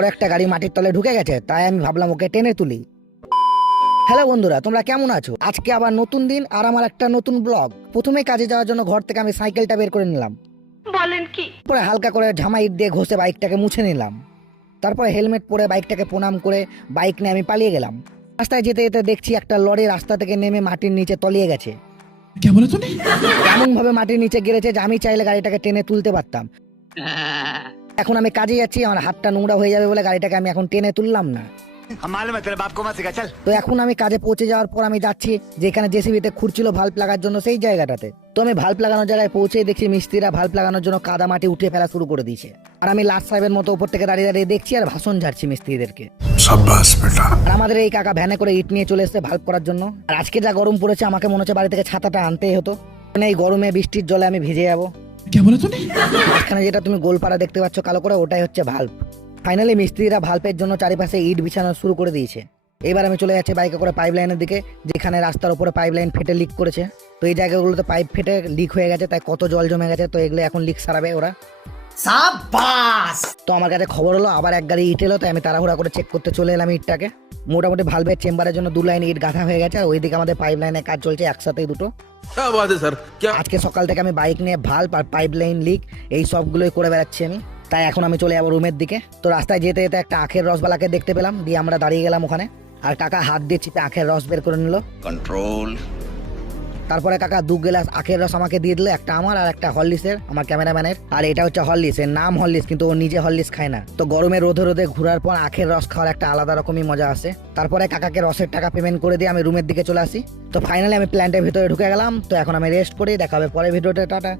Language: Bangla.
ওর একটা গাড়ি মাটির তলে ঢুকে গেছে, তাই আমি ভাবলাম ওকে টেনে তুলি। হ্যালো বন্ধুরা, তোমরা কেমন আছো? আজকে আবার নতুন দিন আর আমার একটা নতুন ব্লগ। প্রথমে কাজে যাওয়ার জন্য ঘর থেকে আমি সাইকেলটা বের করে নিলাম। বলেন কি? পরে হালকা করে ঝামা ইট দিয়ে ঘষে বাইকটাকে মুছে নিলাম। তারপরে হেলমেট পরে বাইকটাকে প্রণাম করে বাইক নিয়ে আমি পালিয়ে গেলাম। রাস্তায় যেতে যেতে দেখছি একটা লরি রাস্তা থেকে নেমে মাটির নিচে তলিয়ে গেছে। এমন ভাবে মাটির নিচে গেড়েছে যে আমি চাইলে গাড়িটাকে টেনে তুলতে পারতাম। এখন আমি কাজে যাচ্ছি, আমার হাতটা নোংরা হয়ে যাবে বলে গাড়িটাকে আমি এখন টেনে তুললাম না। তো এখন আমি কাজে পৌঁছে যাওয়ার পর আমি যাচ্ছি যেখানে জেসিবিতে খুঁড়ছিল ভাল্ব লাগার জন্য, সেই জায়গাটাতে। তো আমি ভাল্ব লাগানোর জায়গায় পৌঁছে দেখছি মিস্ত্রিরা ভাল্ব লাগানোর জন্য কাদা মাটি উঠে ফেলা শুরু করে দিয়েছে। আর আমি লাস্ট সাহেবের মতো উপর থেকে দাঁড়িয়ে দাঁড়িয়ে দেখছি আর ভাষণ ঝাড়ছি মিস্ত্রিদেরকে। আর আমাদের এই কাকা ভ্যানে করে ইট নিয়ে চলে এসেছে ভাল্ব করার জন্য। আর আজকে যা গরম পড়েছে, আমাকে মনে হচ্ছে বাড়ি থেকে ছাতাটা আনতেই হতো, মানে এই গরমে বৃষ্টির জলে আমি ভিজে যাবো। এখানে যেটা তুমি গোলপাড়া দেখতে পাচ্ছ কালো করে, ওটাই হচ্ছে ভাল্ব। ফাইনালি মিস্ত্রিরা ভাল্বের জন্য চারিপাশে ইট বিছানো শুরু করে দিয়েছে। এবার আমি চলে যাচ্ছি বাইকে করে পাইপ লাইনের দিকে, যেখানে রাস্তার উপরে পাইপ লাইন ফেটে লিক করেছে। তো এই জায়গাগুলোতে পাইপ ফেটে লিক হয়ে গেছে, তাই কত জল জমে গেছে। তো এগুলো এখন লিক সারাবে ওরা। তো আমার কাছে খবর হলো আবার এক গাড়ি ইট এলো, তাই আমি তাড়াহুড়া করে চেক করতে চলে এলাম ইটটাকে। মোটামুটি ভালভের চেম্বারের জন্য 2 লাইন ইট গাঁথা হয়ে গেছে, আর ওইদিকে আমাদের পাইপ লাইনের কাজ চলছে একসাথেই দুটো। আজকে সকাল থেকে আমি বাইক নিয়ে ভাল্ব আর পাইপ লাইন লিক এই সবগুলোই করে বেড়াচ্ছি আমি। তাই এখন আমি চলে যাবো রুমের দিকে। তো রাস্তায় যেতে যেতে একটা আখের রসবালাকে দেখতে পেলাম, দিয়ে আমরা দাঁড়িয়ে গেলাম ওখানে। আর কাকা হাত দিয়ে চিপে আখের রস বের করে নিল। কন্ট্রোল। তারপরে কাকা 2 গ্লাস আখের রস আমাকে দিয়ে দিল, একটা আমার আর একটা হরলিক্সের, আমার ক্যামেরাম্যানের। আর এটা হচ্ছে হরলিক্স, এর নাম হরলিক্স, কিন্তু ও নিজে হরলিক্স খায় না। তো গরমে রোদে রোদে ঘোরার পর আখের রস খাওয়ার একটা আলাদা রকমই মজা আসে। তারপরে কাকাকে রসের টাকা পেমেন্ট করে দিয়ে আমি রুমের দিকে চলে আসি। তো ফাইনালি আমি প্ল্যান্টের ভিতরে ঢুকে গেলাম। তো এখন আমি রেস্ট করি, দেখা হবে পরের ভিডিওতে। টাটা।